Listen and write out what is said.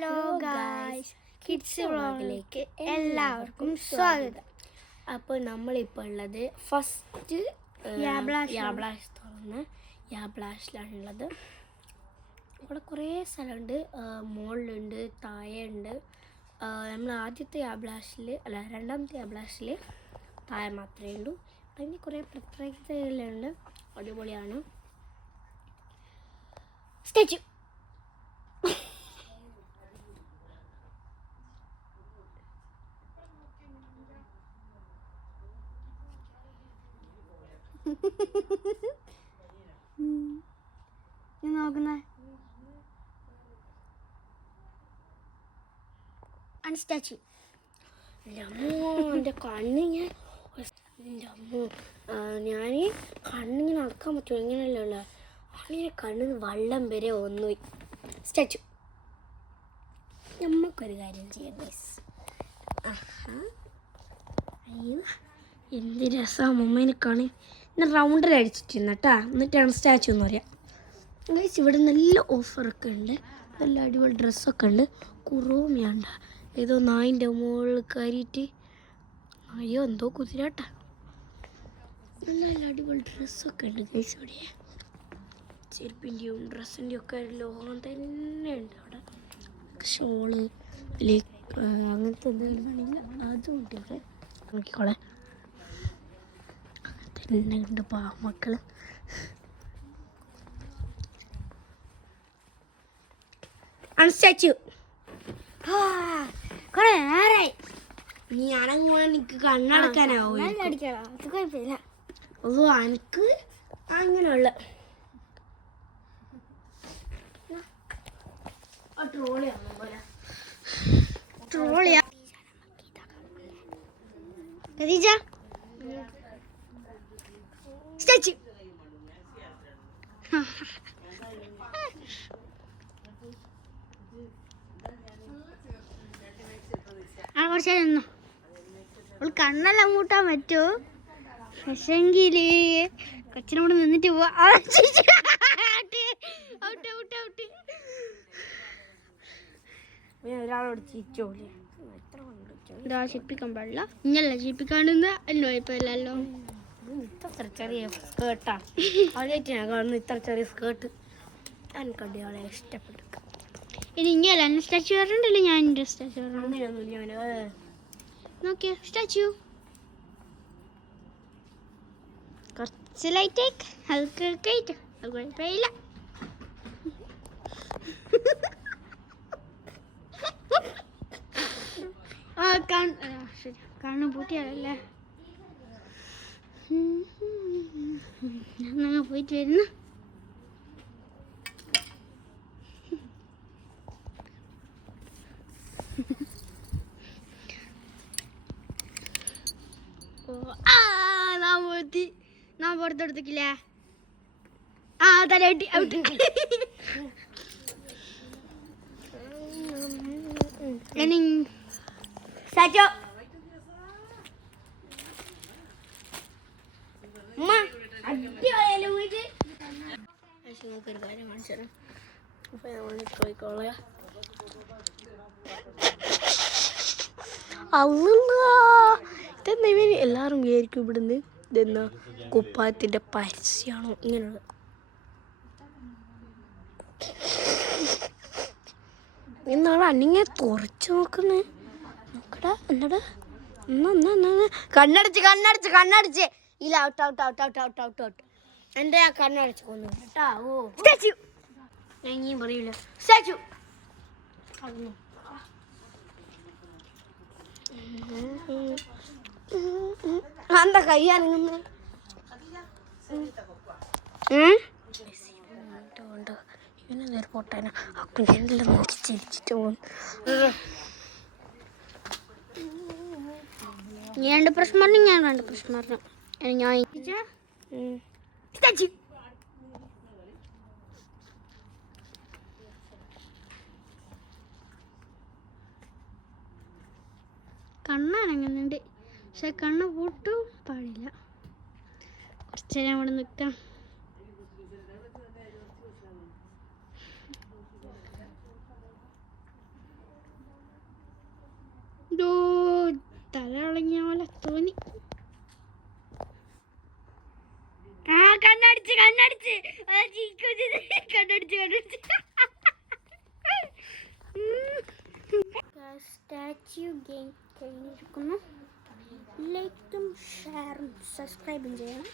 Hello guys, kids വ്ളോഗിലേക്ക് എല്ലാവർക്കും സ്വാഗതം. അപ്പോൾ നമ്മളിപ്പോൾ ഉള്ളത് ഫസ്റ്റ് യാബ്ലാഷ് തുറന്ന് യാബ്ലാഷിലാണുള്ളത്. അവിടെ കുറേ സ്ഥലമുണ്ട്, മുകളിലുണ്ട്, താഴെയുണ്ട്. നമ്മൾ ആദ്യത്തെ രണ്ടാമത്തെ യാബ്ലാഷിൽ താഴെ മാത്രമേ ഉള്ളൂ. അതിന് കുറേ പ്രത്യേകതകളുണ്ട്, അടിപൊളിയാണ്. സ്റ്റാച്ചു നോക്കുന്ന സ്റ്റാച്ചു എൻ്റെ കണ്ണിങ്ങനെ ഞാൻ കണ്ണിങ്ങനെ നടക്കാൻ പറ്റുമോ? ഇങ്ങനെയല്ല, അങ്ങനെ കണ്ണിന് വെള്ളം വരെ ഒന്നുപോയി. സ്റ്റാച്ചു നമുക്കൊരു കാര്യം ചെയ്യാം ഗൈസ്. അയ്യോ എന്ത് രസമാണ് മമ്മേനെ കാണി. ഞാൻ റൗണ്ടിൽ അടിച്ചിട്ടിരുന്നു കേട്ടോ, എന്നിട്ടാണ് സ്റ്റാച്ചു എന്ന് പറയാം ഗൈസ്. ഇവിടെ നല്ല ഓഫറൊക്കെ ഉണ്ട്, നല്ല അടിപൊളി ഡ്രസ്സൊക്കെ ഉണ്ട്. കുറോമിയുണ്ട്, ഏതോ നായിൻ്റെ മുകളിൽ കയറിയിട്ട് അയ്യോ എന്തോ കുതിരാട്ട. നല്ല നല്ല അടിപൊളി ഡ്രസ്സൊക്കെ ഉണ്ട് ഗൈസ്. ഇവിടെ ചെരുപ്പിൻ്റെയും ഡ്രസ്സിൻ്റെയും ഒക്കെ ലോകം തന്നെ ഉണ്ട്. അവിടെ ഷോള് അങ്ങനത്തെ എന്തെങ്കിലും വേണമെങ്കിൽ അതും ഉണ്ട് ഇവിടെ. നോക്കിക്കോളെ തന്നെ ഉണ്ട് പാവമക്കള്. അൺസ്റ്റാച്ചു കൊറേ നേരായി. നീ അനങ്ങൂടെ എനിക്ക് കണ്ണടക്കാനാവും. അടിക്കണം, അത് കുഴപ്പമില്ല. ഓ അനക്ക് അങ്ങനെയുള്ള ട്രോളിയാ സ്റ്റാച്ചു കുറച്ച് നിന്നു. അവൾ കണ്ണെല്ലാം മൂട്ടാൻ പറ്റുമോ? പക്ഷെങ്കില് കൊച്ചിനോട് നിന്നിട്ട് പോവാ. ഒരാളോട് ചീറ്റോളി ചീപ്പിക്കാൻ പാടില്ല. ഇങ്ങനല്ല ചീപ്പിക്കാണ്ടെന്ന് എല്ലോ കുഴപ്പമില്ലല്ലോ. ഇത്ര ചെറിയ സ്കേർട്ടാ ആദ്യമായിട്ട് ഞാൻ കാണുന്നു. ഇത്ര ചെറിയ സ്കേർട്ട് എനിക്കടി അവളെ ഇഷ്ടപ്പെട്ടു. ഇത് ഇങ്ങനല്ല, എന്നെ സ്റ്റാച്ചു പറഞ്ഞിട്ടില്ല. ഞാൻ എൻ്റെ സ്റ്റാച്ചു പറഞ്ഞു അങ്ങനെയൊന്നുമില്ല. നോക്കിയ സ്റ്റാച്ചു കുറച്ച് ലൈറ്റേക്ക് അത് കേൾക്കായിട്ട് അത് കുഴപ്പമില്ല. ശരി, കണ്ണ് പൂട്ടിയാലല്ലേ. ഞാൻ പോയിട്ട് വരുന്നു. ഞാൻ പുറത്തെടുത്തിക്കില്ല. തലട്ടി ഔട്ട്. സ്റ്റാച്ചു ഒരു കാര്യം കാണിച്ചു തരാം. അപ്പൊ ഞാൻ പോയിക്കോളാം. ഇതെന്താ എല്ലാവരും വിചാരിക്കും ഇവിടുന്ന് ഇതെന്നാ കുപ്പായത്തിൻ്റെ പരസ്യമാണോ ഇങ്ങനെയുള്ളത്. എന്നാണ് അന്നിങ്ങനെ തുറച്ചു നോക്കുന്നേ. നോക്കടാ എന്നടാ കണ്ണടച്ച് ഇല്ല. ഔട്ട് എൻ്റെ ആ കണ്ണടച്ച് കൊന്നു കേട്ടാ. ഓ സ്റ്റാച്ചു ഞാൻ ഇനിയും പറയൂല. സ്റ്റാച്ചു എന്താ കയ്യാനുണ്ട് ഇവനെന്തൊരു പൊട്ടാന കുഞ്ഞെല്ലാം നോക്കി ചിരിച്ചിട്ട് പോകുന്നു. നീ രണ്ട് പ്രശ്നം പറഞ്ഞു, ഞാൻ രണ്ട് പ്രശ്നം പറഞ്ഞു. ഞാൻ സ്റ്റാച്ചു കണ്ണനങ്ങുന്നുണ്ട്, പക്ഷെ കണ്ണ് പൂട്ടും പാടില്ല. കുറച്ച് നേരം അവിടെ നിൽക്കാം. തല ഇളങ്ങിയ പോലെ തോന്നി. ആ കണ്ണടിച്ച് കണ്ണടിച്ച് സ്റ്റാച്യു ഗെയിം കഴിഞ്ഞിരിക്കുന്നു. ലൈക്കും ഷെയറും സബ്സ്ക്രൈബും ചെയ്യണം.